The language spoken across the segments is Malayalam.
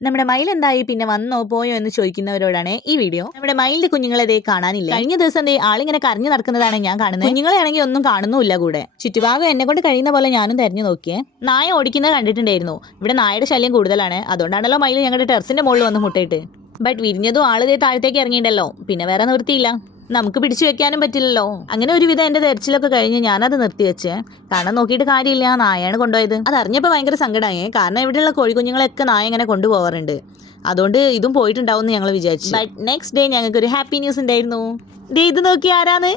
നമ്മുടെ മയിൽ എന്തായി പിന്നെ വന്നോ പോയോ എന്ന് ചോദിക്കുന്നവരോടാണ് ഈ വീഡിയോ. നമ്മുടെ മയിലിന്റെ കുഞ്ഞുങ്ങളെ ദേ കാണാനില്ല? കഴിഞ്ഞ ദിവസം ദേ ആളിങ്ങനെ കരഞ്ഞു നടക്കുന്നതാണ് ഞാൻ കാണുന്നത്. കുഞ്ഞുങ്ങളെ ആണെങ്കിൽ ഒന്നും കാണുന്നുമില്ല കൂടെ. ചുറ്റുഭാഗം എന്നെ കൊണ്ട് കഴിയുന്ന പോലെ ഞാനും തെരഞ്ഞു നോക്കിയേ. നായ ഓടിക്കുന്നത് കണ്ടിട്ടുണ്ടായിരുന്നു. ഇവിടെ നായയുടെ ശല്യം കൂടുതലാണ്. അതുകൊണ്ടാണല്ലോ മയിൽ ഞങ്ങളുടെ ടെറസിന്റെ മുകളിൽ വന്ന് മുട്ടയിട്ട്. ബട്ട് വിരിഞ്ഞതും ആൾ ദേ താഴത്തേക്ക് ഇറങ്ങിയിട്ടല്ലോ പിന്നെ വേറെ നിവൃത്തിയില്ല നമുക്ക് പിടിച്ചു വെക്കാനും പറ്റില്ലല്ലോ. അങ്ങനെ ഒരുവിധം എന്റെ തെരച്ചിലൊക്കെ കഴിഞ്ഞ് ഞാനത് നിർത്തി വെച്ചേ. കാരണം നോക്കിയിട്ട് കാര്യമില്ല. നായാണ് കൊണ്ടുപോയത്. അത് അറിഞ്ഞപ്പോൾ ഭയങ്കര സങ്കടമായി കാരണം ഇവിടെയുള്ള കോഴിക്കുഞ്ഞുങ്ങളൊക്കെ നായ ഇങ്ങനെ കൊണ്ടുപോകാറുണ്ട് അതുകൊണ്ട് ഇതും പോയിട്ടുണ്ടാവും എന്ന് ഞങ്ങൾ വിചാരിച്ചു. ബട്ട് നെക്സ്റ്റ് ഡേ ഞങ്ങൾക്ക് ഒരു ഹാപ്പി ന്യൂസ് ഉണ്ടായിരുന്നു. ദേ ഇത് നോക്കി ആരാന്ന്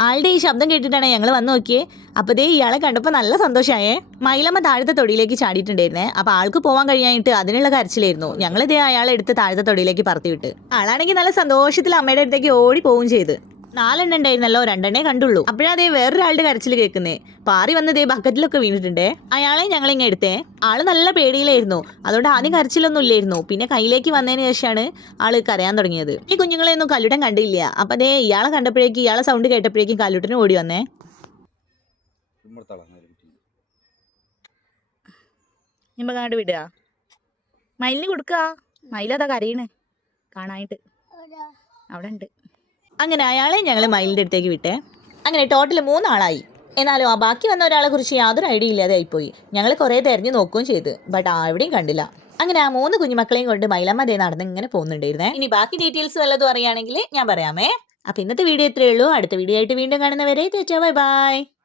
ആളുടെ ഈ ശബ്ദം കേട്ടിട്ടാണ് ഞങ്ങൾ വന്ന് നോക്കിയേ. അപ്പോൾ ദേ ഇയാളെ കണ്ടപ്പോൾ നല്ല സന്തോഷമായേ മൈലമ്മ താഴത്തെ തൊടിയിലേക്ക് ചാടിയിട്ടുണ്ടായിരുന്നേ. അപ്പോൾ ആൾക്ക് പോകാൻ കഴിയാനായിട്ട് അതിനുള്ള കരച്ചിലായിരുന്നു. ഞങ്ങൾ ഇതേ അയാളെ എടുത്ത് താഴത്തെ തൊടിയിലേക്ക് പറത്തി വിട്ട്. ആളാണെങ്കിൽ നല്ല സന്തോഷത്തിൽ അമ്മയുടെ അടുത്തേക്ക് ഓടി പോവുകയും ചെയ്ത്. നാലെണ്ണം ഉണ്ടായിരുന്നല്ലോ രണ്ടെണ്ണേ കണ്ടുള്ളൂ. അപ്പോഴതേ വേറൊരാളുടെ കരച്ചിൽ കേൾക്കുന്നേ. പാറി വന്നതേ ബക്കറ്റിലൊക്കെ വീണിട്ടുണ്ടേ. അയാളെ ഞങ്ങൾ ഇങ്ങനെ എടുത്തേ. ആൾ നല്ല പേടിയിലായിരുന്നു. അതുകൊണ്ട് ആദ്യം കരച്ചിലൊന്നും ഇല്ലായിരുന്നു. പിന്നെ കയ്യിലേക്ക് വന്നതിന് ശേഷമാണ് ആൾ കരയാൻ തുടങ്ങിയത്. ഈ കുഞ്ഞുങ്ങളെ ഒന്നും കല്ലുടൻ കണ്ടില്ല. അപ്പൊ അതേ ഇയാളെ കണ്ടപ്പോഴേക്കും ഇയാളെ സൗണ്ട് കേട്ടപ്പോഴേക്കും കല്ലുട്ടന് ഓടി വന്നേ. കാണ്ട് വിടുക. മയിലിന് കൊടുക്കുക മയിലതാ കരയണ്. കാണാനായിട്ട്. അവിടെ ഉണ്ട് അങ്ങനെ അയാളെ ഞങ്ങൾ മയിലിന്റെ അടുത്തേക്ക് വിട്ടേ. അങ്ങനെ ടോട്ടൽ മൂന്നാളായി. എന്നാലും ആ ബാക്കി വന്ന ഒരാളെ കുറിച്ച് യാതൊരു ഐഡിയ ഇല്ലാതെ ആയിപ്പോയി. ഞങ്ങൾ കുറേ തെരഞ്ഞു നോക്കുകയും ചെയ്ത്. ബട്ട് എവിടെയും കണ്ടില്ല. അങ്ങനെ ആ മൂന്ന് കുഞ്ഞുമക്കളെയും കൊണ്ട് മൈലമ്മ ദേ നടന്ന് ഇങ്ങനെ പോകുന്നുണ്ടായിരുന്നേ. ഇനി ബാക്കി ഡീറ്റെയിൽസ് വല്ലതും അറിയുകയാണെങ്കിൽ ഞാൻ പറയാമേ. അപ്പം ഇന്നത്തെ വീഡിയോ ഇത്രയേ ഉള്ളൂ. അടുത്ത വീഡിയോ ആയിട്ട് വീണ്ടും കാണുന്നവരെ ചേച്ചാ ബൈ ബൈ